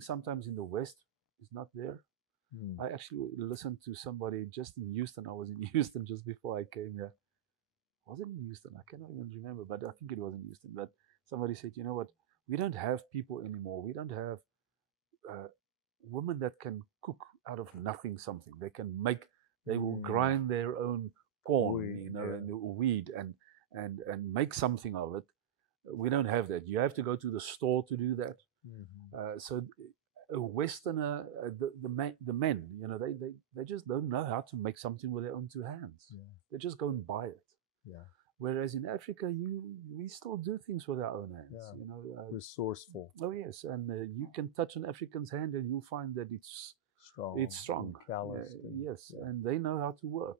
think sometimes in the West it's not there. I actually listened to somebody just in Houston. I was in Houston just before I came here. Was it in Houston? I cannot even remember, but I think it was in Houston. But somebody said, you know what? We don't have people anymore. We don't have women that can cook out of nothing something. They can make, they will grind their own corn, and wheat and make something of it. We don't have that. You have to go to the store to do that. So a Westerner, the men, they just don't know how to make something with their own two hands. They just go and buy it. Whereas in Africa, we still do things with our own hands. Resourceful. Oh yes, and you can touch an African's hand and you'll find that it's strong. It's strong. Yes, and they know how to work.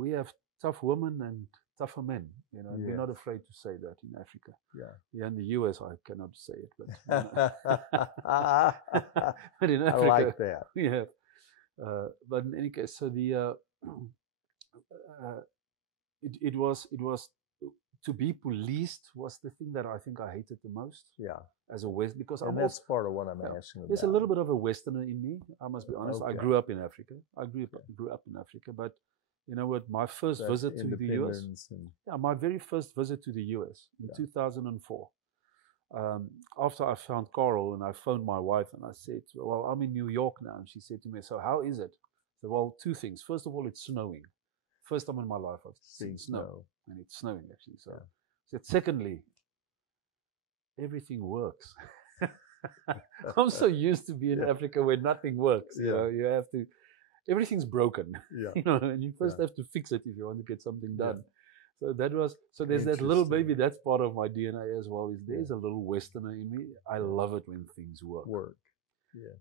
We have tough women and tougher men. And we're not afraid to say that in Africa. Yeah, in the US I cannot say it, but but in Africa, I like that. Yeah, but in any case, so the it was to be policed was the thing that I think I hated the most. As a West, because that's part of what I'm asking about. There's a little bit of a Westerner in me. I must be honest. I grew up in Africa. I grew up in Africa, but you know what? My first visit to the US. My very first visit to the US in 2004. After I found Carl and I phoned my wife and I said, well, I'm in New York now. And she said to me, so how is it? I said, well, two things. First of all, it's snowing. First time in my life I've seen snow. And it's snowing actually. So I said, secondly, everything works. I'm so used to being in Africa where nothing works. You have to, everything's broken. And you first have to fix it if you want to get something done. So that was, so there's that little baby, that's part of my DNA as well, is there's a little Westerner in me. I love it when things work.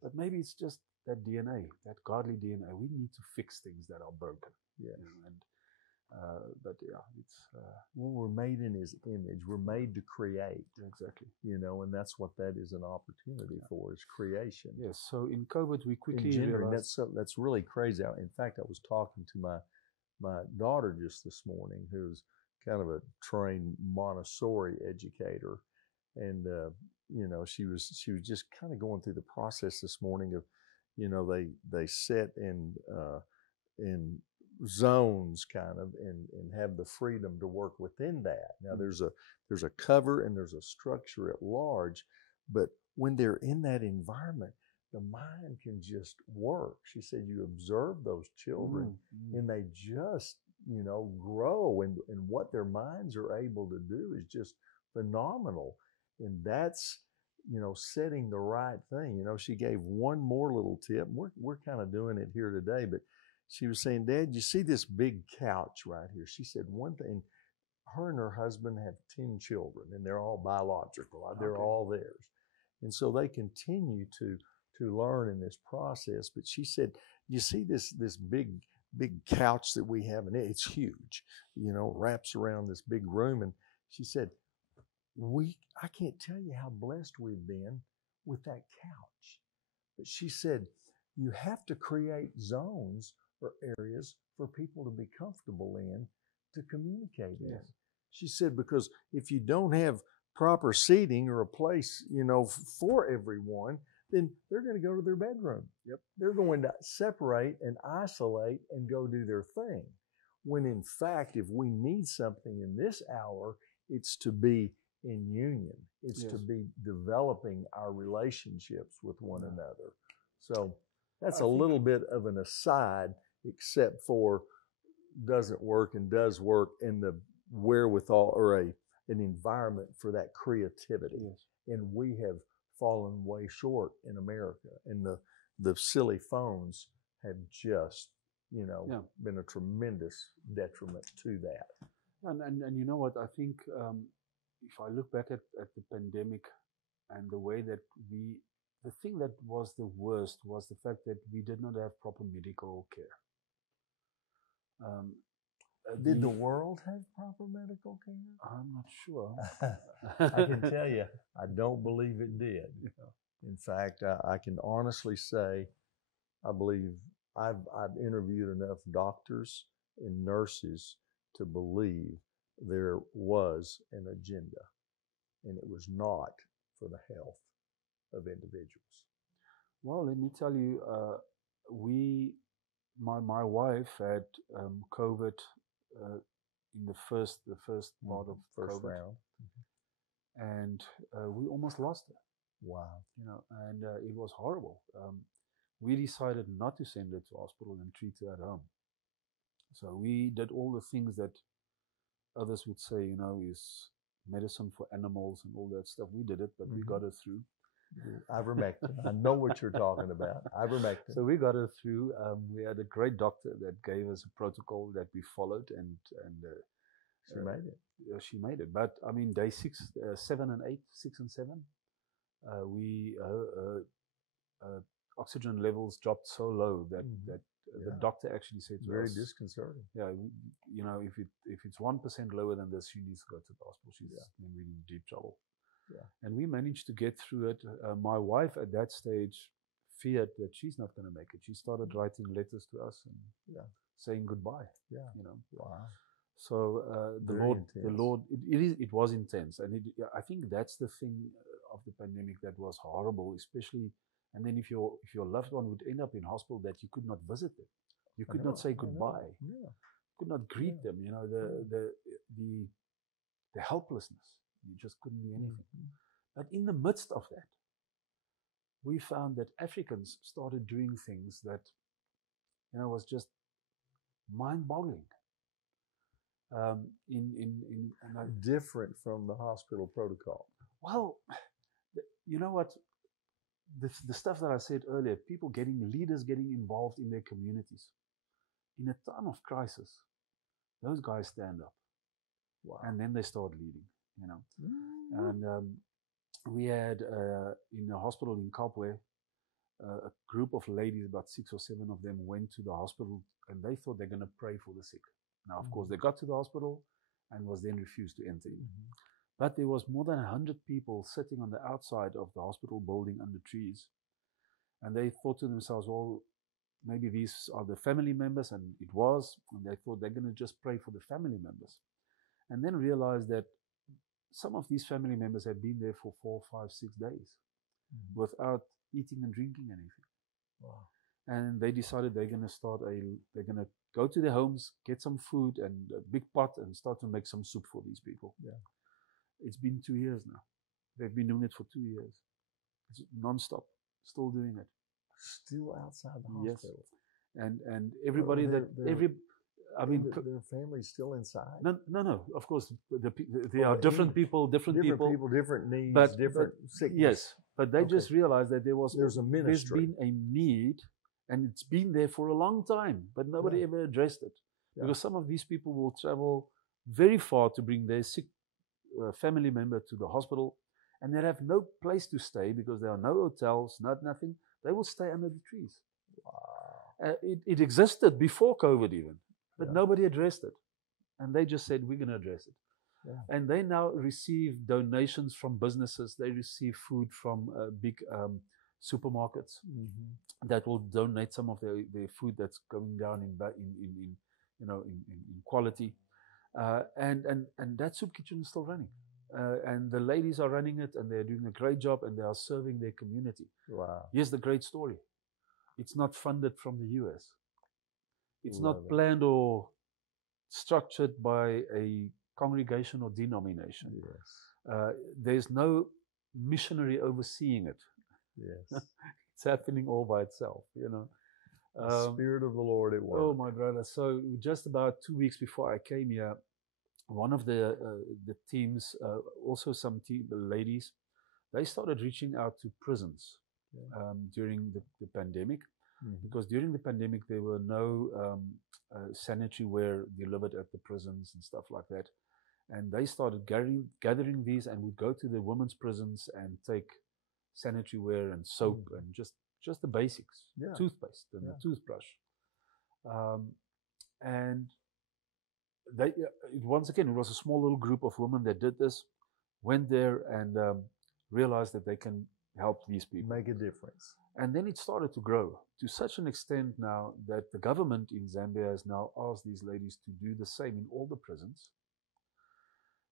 But maybe it's just that DNA, that godly DNA. We need to fix things that are broken. But it's well, we're made in His image. We're made to create. Exactly. And that's what that is an opportunity for, is creation. Yes. So in COVID, we quickly realized that's really crazy. In fact, I was talking to my daughter just this morning, who's kind of a trained Montessori educator, and she was just kind of going through the process this morning of, they sit in zones kind of and have the freedom to work within that. Now there's a cover and there's a structure at large, but when they're in that environment, the mind can just work. She said you observe those children and they just, grow, and what their minds are able to do is just phenomenal. And that's, setting the right thing. She gave one more little tip. We're kind of doing it here today, but she was saying, Dad, you see this big couch right here? She said one thing, her and her husband have 10 children, and they're all biological. They're all theirs. And so they continue to learn in this process. But she said, you see this big couch that we have, and it's huge, wraps around this big room. And she said, I can't tell you how blessed we've been with that couch. But she said, you have to create zones or areas for people to be comfortable in, to communicate in. She said, because if you don't have proper seating or a place, for everyone, then they're going to go to their bedroom. They're going to separate and isolate and go do their thing. When in fact, if we need something in this hour, it's to be in union. It's to be developing our relationships with one another. So that's a little bit of an aside, except for doesn't work and does work in the wherewithal or an environment for that creativity. And we have fallen way short in America, and the silly phones have just been a tremendous detriment to that. And you know what, I think if I look back at the pandemic and the way that the thing that was the worst was the fact that we did not have proper medical care. Did the world have proper medical care? I'm not sure. I can tell you, I don't believe it did. In fact, I can honestly say, I believe I've interviewed enough doctors and nurses to believe there was an agenda, and it was not for the health of individuals? Well, let me tell you, my wife had COVID in the first part of first COVID, round, and we almost lost her. Wow. You know, and it was horrible. We decided not to send her to hospital and treat her at home. So we did all the things that others would say, you know, is medicine for animals and all that stuff. We did it, but we got her through. Ivermectin. I know what you're talking about. Ivermectin. So we got her through. We had a great doctor that gave us a protocol that we followed, and she made it. She made it. But I mean, day 6, 7, and 8, 6 and 7, oxygen levels dropped so low that the doctor actually said to us, very disconcerting. Yeah, you know, if it's 1% lower than this, she needs to go to the hospital. She's in really deep trouble. Yeah. And we managed to get through it. My wife at that stage feared that she's not going to make it. She started writing letters to us and saying goodbye. Yeah, you know. Wow. So the Lord, it was intense, and I think that's the thing of the pandemic that was horrible, especially. And then if your loved one would end up in hospital, that you could not visit them, you could not say goodbye, could not greet them. You know, the helplessness. You just couldn't do anything. But in the midst of that, we found that Africans started doing things that, you know, was just mind-boggling. Different from the hospital protocol. Well, you know what? The stuff that I said earlier, leaders getting involved in their communities. In a time of crisis, those guys stand up. Wow. And then they start leading, you know. And we had, in a hospital in Kabwe, a group of ladies, about 6 or 7 of them, went to the hospital, and they thought they're going to pray for the sick. Now, of course, they got to the hospital and was then refused to enter in. But there was more than 100 people sitting on the outside of the hospital building under trees. And they thought to themselves, well, maybe these are the family members, and it was. And they thought they're going to just pray for the family members. And then realized that some of these family members had been there for 4, 5, 6 days without eating and drinking anything. Wow. And they decided they're going to go to their homes, get some food and a big pot, and start to make some soup for these people. Yeah. It's been 2 years now. They've been doing it for 2 years. It's non-stop, still doing it. Still outside the hospital. Yes. And everybody their family's still inside. No. Of course, there are different people, different different needs, different sickness. Yes, but they just realized that there's a ministry. There's been a need, and it's been there for a long time, but nobody ever addressed it. Because some of these people will travel very far to bring their sick family member to the hospital, and they have no place to stay because there are no hotels, nothing. They will stay under the trees. Wow. It existed before COVID even, but nobody addressed it. And they just said, we're going to address it. Yeah. And they now receive donations from businesses. They receive food from big supermarkets that will donate some of their food that's going down in quality. And that soup kitchen is still running. And the ladies are running it, and they're doing a great job, and they are serving their community. Wow. Here's the great story. It's not funded from the US. It's not planned or structured by a congregation or denomination. Yes. There's no missionary overseeing it. Yes. It's happening all by itself, you know. The Spirit of the Lord at work. Oh, my brother. So just about 2 weeks before I came here, one of the teams, also some ladies, they started reaching out to prisons during the pandemic. Because during the pandemic, there were no sanitary ware delivered at the prisons and stuff like that. And they started gathering these and would go to the women's prisons and take sanitary ware and soap and just the basics, toothpaste and the toothbrush. And once again, it was a small little group of women that did this, went there and realized that they can help these people. Make a difference. And then it started to grow to such an extent now that the government in Zambia has now asked these ladies to do the same in all the prisons.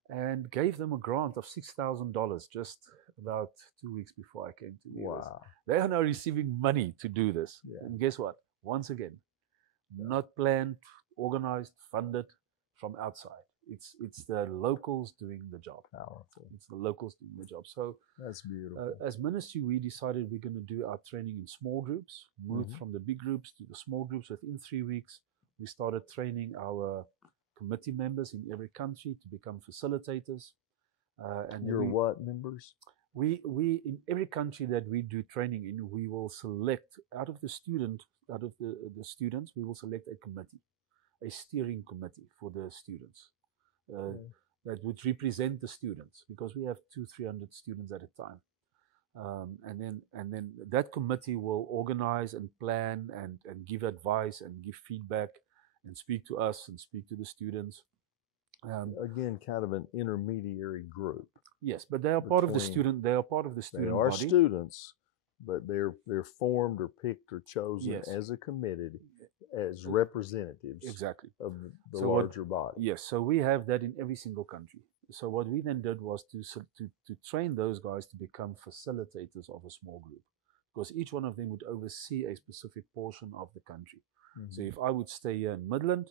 and gave them a grant of $6,000 just about 2 weeks before I came to the US. They are now receiving money to do this. And guess what? Once again, not planned, organized, funded from outside. It's the locals doing the job. Powerful. It's the locals doing the job. So that's beautiful. As ministry, we decided we're going to do our training in small groups, moved from the big groups to the small groups. Within 3 weeks, we started training our committee members in every country to become facilitators. And you're what members? We in every country that we do training in, we will select out of the students, we will select a committee, a steering committee for the students. That would represent the students, because we have 200-300 students at a time, and then that committee will organize and plan and give advice and give feedback and speak to us and speak to the students. Again, kind of an intermediary group. Yes, but they are part of the student. They are part of the student body. They are students, but they're formed or picked or chosen as a committee, as representatives of the larger body. Yes, so we have that in every single country. So what we then did was to train those guys to become facilitators of a small group, because each one of them would oversee a specific portion of the country. So if I would stay here in Midland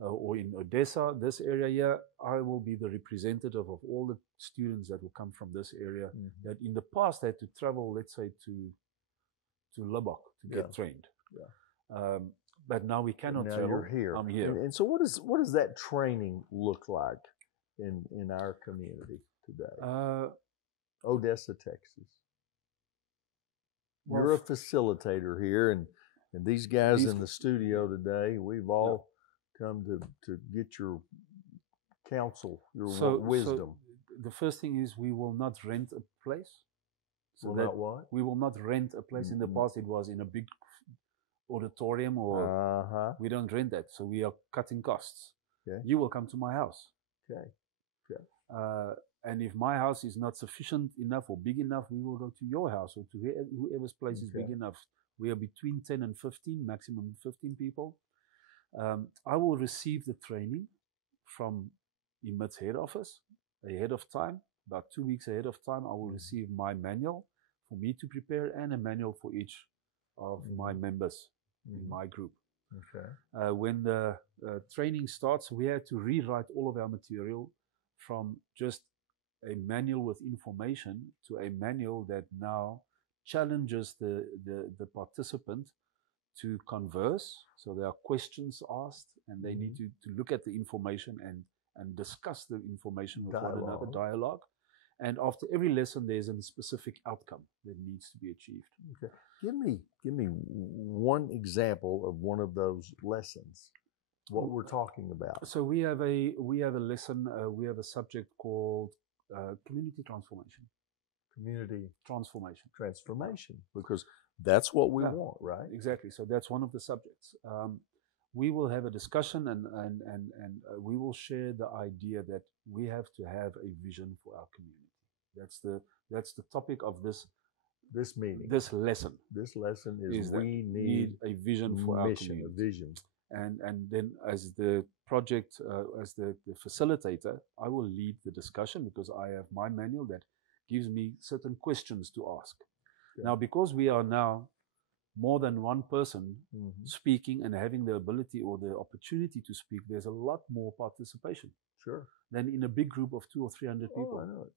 or in Odessa, this area here, I will be the representative of all the students that will come from this area that in the past had to travel, let's say, to Lubbock to get trained. But now we cannot travel. You're here. I'm here. And so what does that training look like in our community today? Odessa, Texas. You're a facilitator here, and these guys in the studio today, we've all come to get your counsel, your wisdom. So the first thing is we will not rent a place. So not what? We will not rent a place. In the past, it was in a big auditorium, or we don't rent that. So we are cutting costs. You will come to my house. And if my house is not sufficient enough or big enough, we will go to your house or to whoever's place is big enough. We are between 10 and 15, maximum 15 people. I will receive the training from Emit's head office ahead of time. About 2 weeks ahead of time, I will receive my manual for me to prepare and a manual for each of my members in my group. When the training starts, we had to rewrite all of our material from just a manual with information to a manual that now challenges the participant to converse. So there are questions asked, and they need to look at the information and discuss the information with one another, dialogue. And after every lesson, there's a specific outcome that needs to be achieved. Give me one example of one of those lessons. What we're talking about. So we have a lesson. We have a subject called community transformation. Community transformation, because that's what we want, right? Exactly. So that's one of the subjects. We will have a discussion, and we will share the idea that we have to have a vision for our community. That's the topic of this meeting. This lesson. This lesson is we need a vision for our community. A vision. And then as the project, as the facilitator, I will lead the discussion, because I have my manual that gives me certain questions to ask. Now, because we are now more than one person speaking and having the ability or the opportunity to speak, there's a lot more participation than in a big group of 200 or 300 people. I know it.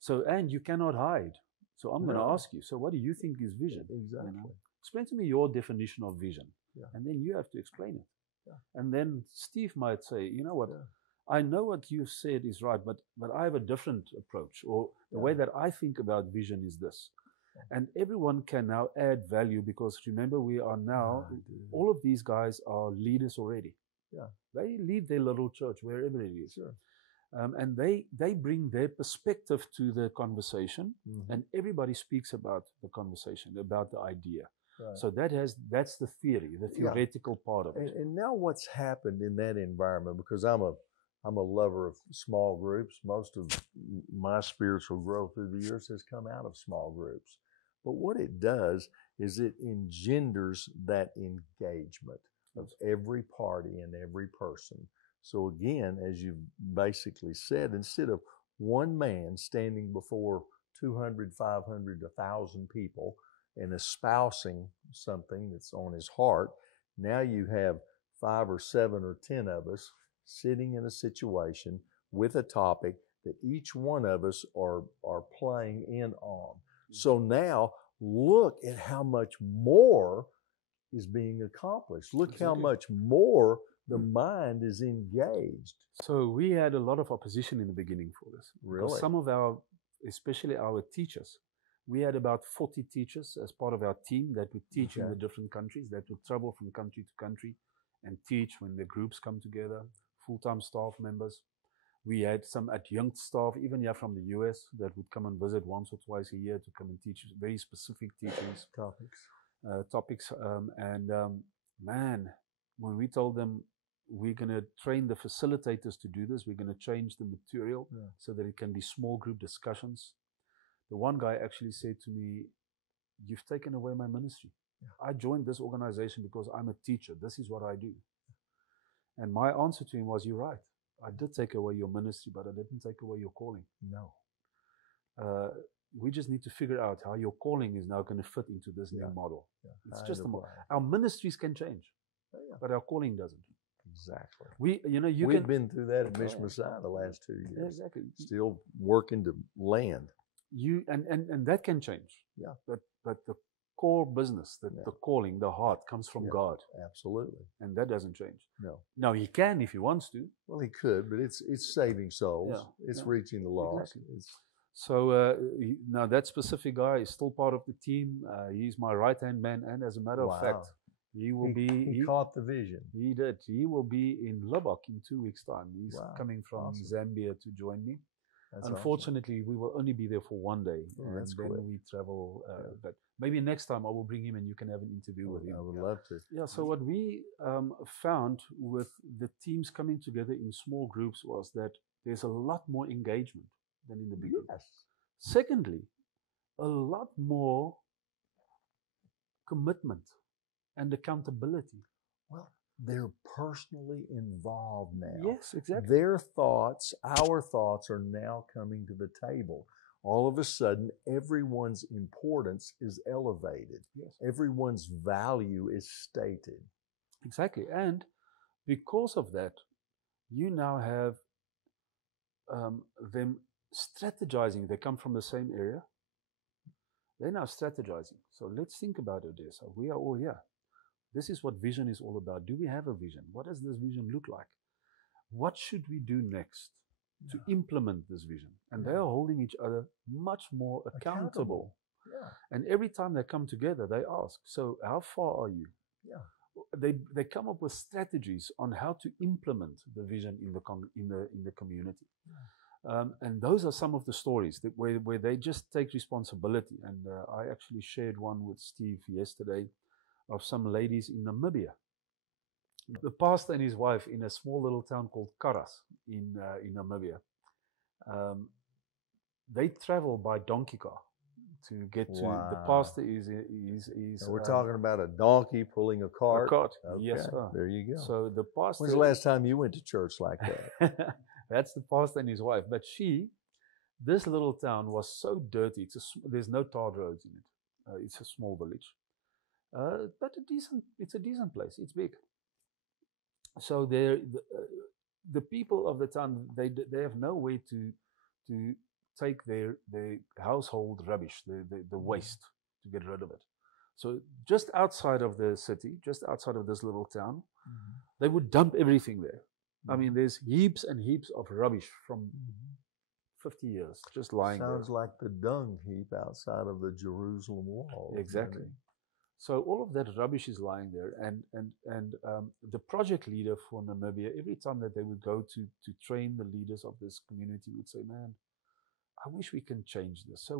So, and you cannot hide. So I'm going to ask you, so what do you think is vision? Exactly. You know? Explain to me your definition of vision. And then you have to explain it. And then Steve might say, you know what, I know what you've said is right, but I have a different approach, or the way that I think about vision is this. And everyone can now add value, because remember, we are now, all of these guys are leaders already. They lead their little church, wherever it is. And they bring their perspective to the conversation, and everybody speaks about the conversation, about the idea. So that's the theory, the theoretical part of it. And now what's happened in that environment, because I'm a lover of small groups. Most of my spiritual growth through the years has come out of small groups. But what it does is it engenders that engagement of every party and every person. So again, as you basically said, instead of one man standing before 200, 500, 1,000 people and espousing something that's on his heart, now you have 5 or 7 or 10 of us sitting in a situation with a topic that each one of us are playing in on. So now look at how much more is being accomplished. Look how much more the mind is engaged. So we had a lot of opposition in the beginning for this. Really? Some of our, especially our teachers, we had about 40 teachers as part of our team that would teach in the different countries, that would travel from country to country and teach when the groups come together, full-time staff members. We had some adjunct staff, even here from the US, that would come and visit once or twice a year to come and teach very specific teachings. Topics. Man, when we told them we're going to train the facilitators to do this, we're going to change the material so that it can be small group discussions. The one guy actually said to me, "You've taken away my ministry. I joined this organization because I'm a teacher. This is what I do." And my answer to him was, "You're right. I did take away your ministry, but I didn't take away your calling." No. We just need to figure out how your calling is now going to fit into this new model. It's just a model. Our ministries can change, but our calling doesn't. Exactly. We've been through that at Mission Messiah the last 2 years. Yeah, exactly. Still working to land. And that can change. Yeah. But the core business, the calling, the heart comes from God. Absolutely. And that doesn't change. No. Now he can if he wants to. Well, he could, but it's saving souls. It's reaching the lost. Exactly. So now that specific guy is still part of the team. He's my right-hand man, and as a matter of fact, he caught the vision. He did. He will be in Lubbock in 2 weeks' time. He's coming from Zambia to join me. That's Unfortunately, we will only be there for 1 day, and then we travel. But maybe next time I will bring him and you can have an interview with him. I would love to. Yeah. So what we found with the teams coming together in small groups was that there's a lot more engagement than in the beginning. Yes. Secondly, a lot more commitment and accountability. Well, they're personally involved now. Yes, exactly. Their thoughts, our thoughts are now coming to the table. All of a sudden, everyone's importance is elevated. Yes. Everyone's value is stated. Exactly. And because of that, you now have them strategizing. They come from the same area. They're now strategizing. So let's think about it. So we are all here. This is what vision is all about. Do we have a vision? What does this vision look like? What should we do next to implement this vision? And they are holding each other much more accountable. Yeah. And every time they come together, they ask, "So how far are you?" Yeah. They come up with strategies on how to implement the vision in the community. Yeah. And those are some of the stories where they just take responsibility. And I actually shared one with Steve yesterday of some ladies in Namibia. The pastor and his wife in a small little town called Karas in Namibia. They travel by donkey car to get to. The pastor is. We're talking about a donkey pulling a cart. A cart. Okay. Yes, sir. There you go. So the pastor. When's the last time you went to church like that? That's the pastor and his wife. But this little town was so dirty. There's no tarred roads in it. It's a small village. But it's a decent place. It's big. So the people of the town, they have no way to take their household rubbish, the waste, to get rid of it. So just outside of the city, just outside of this little town, they would dump everything there. I mean, there's heaps and heaps of rubbish from 50 years just lying there. Sounds like the dung heap outside of the Jerusalem wall. Exactly. So all of that rubbish is lying there, and the project leader for Namibia, every time that they would go to train the leaders of this community, would say, "Man, I wish we can change this." So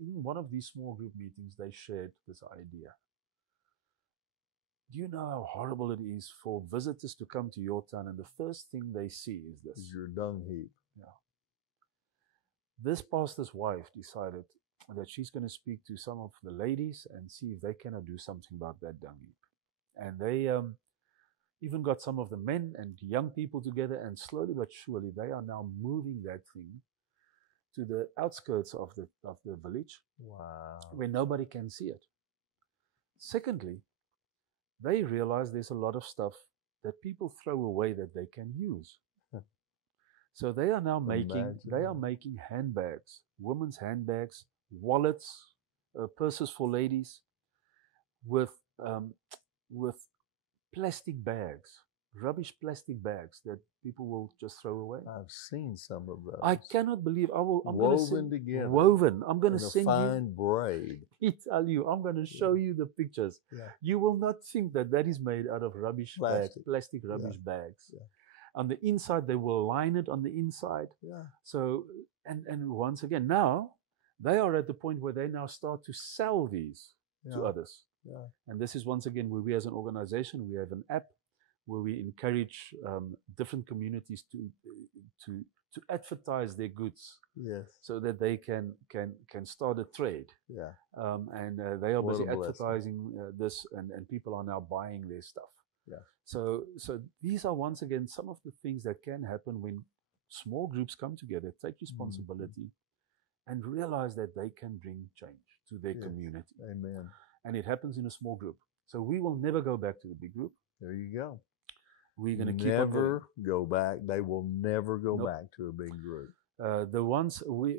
in one of these small group meetings, they shared this idea. Do you know how horrible it is for visitors to come to your town and the first thing they see is this? Is your dung heap. Yeah. This pastor's wife decided that she's going to speak to some of the ladies and see if they cannot do something about that dung heap. And they, even got some of the men and young people together, and slowly but surely they are now moving that thing to the outskirts of the village. Wow. Where nobody can see it. Secondly, they realize there's a lot of stuff that people throw away that they can use. So they are now making handbags, women's handbags, wallets, purses for ladies, with plastic bags, rubbish plastic bags that people will just throw away. I've seen some of those. I cannot believe I'm woven together. Woven. I'm going to send you fine braid. I tell you, I'm going to show you the pictures. Yeah. You will not think that is made out of rubbish plastic rubbish bags. Yeah. On the inside, they will line it on the inside. Yeah. So, and once again, now they are at the point where they now start to sell these to others. Yeah. And this is once again where we as an organization, we have an app where we encourage different communities to advertise their goods, yes, so that they can start a trade. Yeah, and they are busy advertising this, and people are now buying their stuff. Yeah. So these are once again some of the things that can happen when small groups come together, take responsibility, and realize that they can bring change to their community. Amen. And it happens in a small group. So we will never go back to the big group. There you go. We're going to keep never go back. They will never go back to a big group. The ones we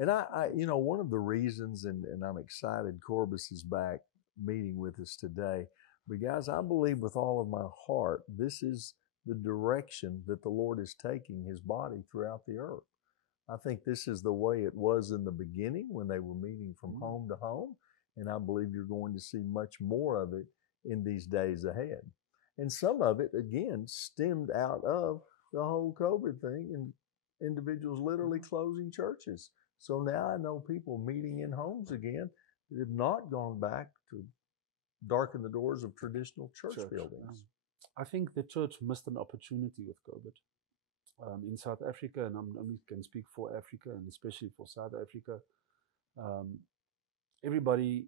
and I one of the reasons, and I'm excited Kobus is back meeting with us today. But guys, I believe with all of my heart, this is the direction that the Lord is taking His body throughout the earth. I think this is the way it was in the beginning when they were meeting from home to home. And I believe you're going to see much more of it in these days ahead. And some of it, again, stemmed out of the whole COVID thing and individuals literally closing churches. So now I know people meeting in homes again that have not gone back to darken the doors of traditional church buildings. I think the church missed an opportunity with COVID. In South Africa, and I can speak for Africa and especially for South Africa, everybody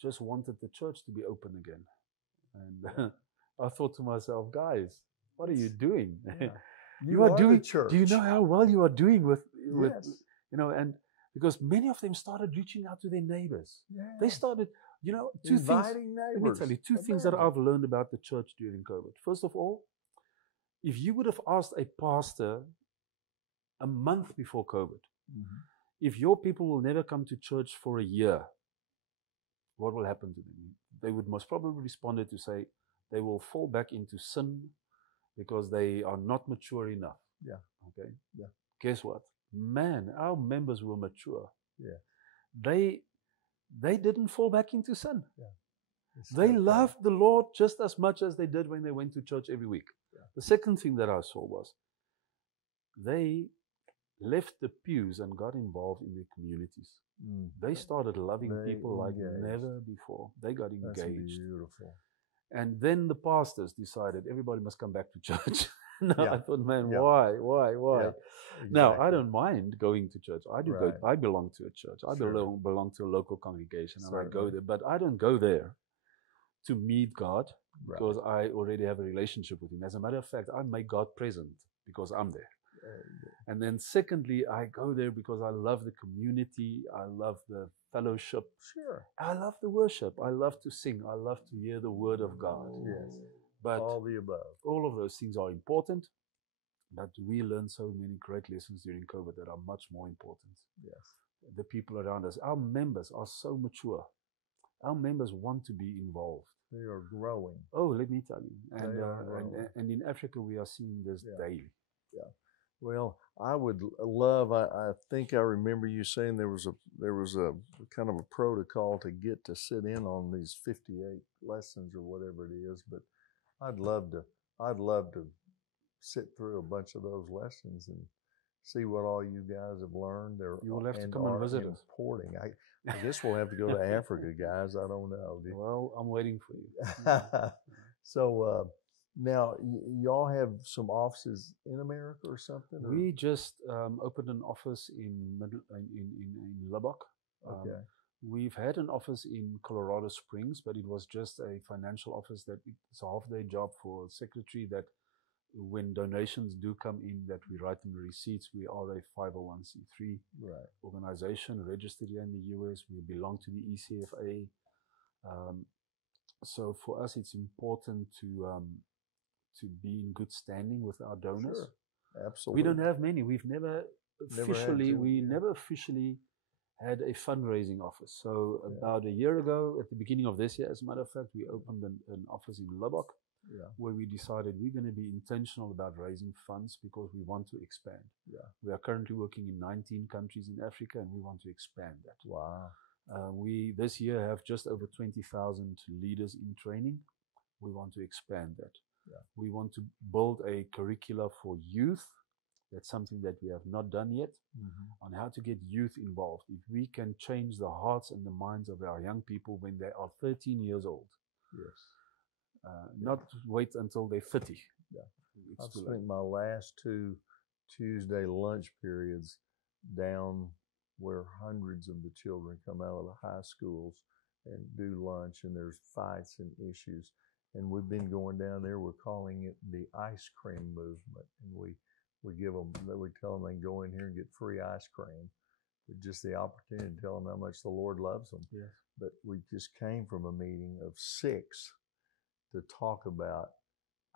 just wanted the church to be open again. And I thought to myself, guys, what are you doing? Yeah. You are doing church. Do you know how well you are doing with yes. And because many of them started reaching out to their neighbors. Yeah. They started, inviting neighbors. Let me tell you, two things that I've learned about the church during COVID. First of all, if you would have asked a pastor a month before COVID, if your people will never come to church for a year, what will happen to them? They would most probably respond to say they will fall back into sin because they are not mature enough. Yeah. Okay. Yeah. Guess what? Man, our members were mature. Yeah. They didn't fall back into sin. Yeah. They loved the Lord just as much as they did when they went to church every week. Yeah. The second thing that I saw was they left the pews and got involved in their communities. They started loving people like never before. They got engaged. That's beautiful. And then the pastors decided everybody must come back to church. I thought, man, why? Yeah, exactly. Now, I don't mind going to church. I do Right. go. I belong to a church. I Sure. belong to a local congregation, and I go Certainly. there. But I don't go there to meet God Right. because I already have a relationship with Him. As a matter of fact, I make God present because I'm there. And then secondly, I go there because I love the community. I love the fellowship. Sure. I love the worship. I love to sing. I love to hear the word of God. Yes. But all the above. all of those things are important. But we learned so many great lessons during COVID that are much more important. Yes. The people around us, our members are so mature. Our members want to be involved. They are growing. Oh, let me tell you. Growing. And in Africa, we are seeing this daily. Yeah. Well, I would love. I think I remember you saying there was a kind of a protocol to get to sit in on these 58 lessons or whatever it is. But I'd love to sit through a bunch of those lessons and see what all you guys have learned. You will have to come and visit us. Importing. I guess we'll have to go to Africa, guys. I don't know. Well, I'm waiting for you. So. Now, y'all have some offices in America or something? Or? We just opened an office in Lubbock. Okay. We've had an office in Colorado Springs, but it was just a financial office that it's a half-day job for a secretary that when donations do come in, that we write them the receipts. We are a 501c3 organization registered here in the US. We belong to the ECFA. So for us, it's important to be in good standing with our donors. Sure. Absolutely. We don't have many. We've never officially had a fundraising office. So about a year ago, at the beginning of this year, as a matter of fact, we opened an office in Lubbock, where we decided we're going to be intentional about raising funds because we want to expand. We are currently working in 19 countries in Africa, and we want to expand that. Wow. We this year have just over 20,000 leaders in training. We want to expand that. We want to build a curricula for youth. That's something that we have not done yet, on how to get youth involved. If we can change the hearts and the minds of our young people when they are 13 years old. Not wait until they're 30. I've spent my last 2 Tuesday lunch periods down where hundreds of the children come out of the high schools and do lunch, and there's fights and issues. And we've been going down there, we're calling it the ice cream movement. And we tell them they can go in here and get free ice cream. With just the opportunity to tell them how much the Lord loves them. But we just came from a meeting of 6 to talk about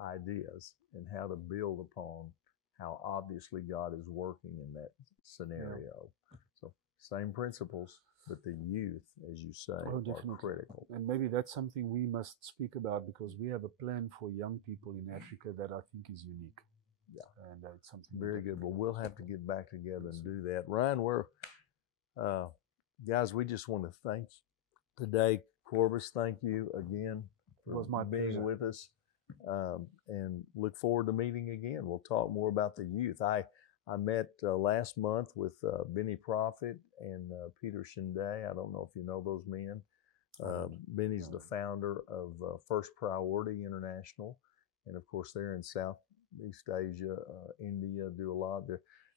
ideas and how to build upon how obviously God is working in that scenario. So same principles, but the youth, as you say, are critical. And maybe that's something we must speak about, because we have a plan for young people in Africa that I think is unique. And it's something very good. Well, we'll have to get back together and do that. Ryan, guys, we just want to thank you today. Kobus, thank you again for being with us, and look forward to meeting again. We'll talk more about the youth. I met last month with Benny Prophet and Peter Shinde. I don't know if you know those men. Benny's the founder of First Priority International, and of course they're in Southeast Asia, India, do a lot.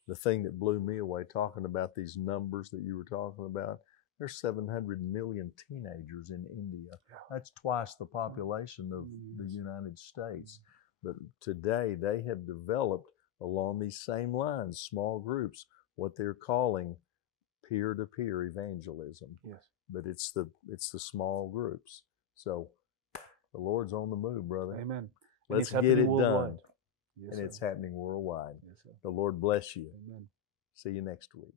The thing that blew me away, talking about these numbers that you were talking about, there's 700 million teenagers in India. That's twice the population of the United States. But today they have developed along these same lines, small groups, what they're calling peer-to-peer evangelism. But it's the small groups. So the Lord's on the move, brother. Amen. Let's get it done. And it's happening worldwide. The Lord bless you. Amen. See you next week.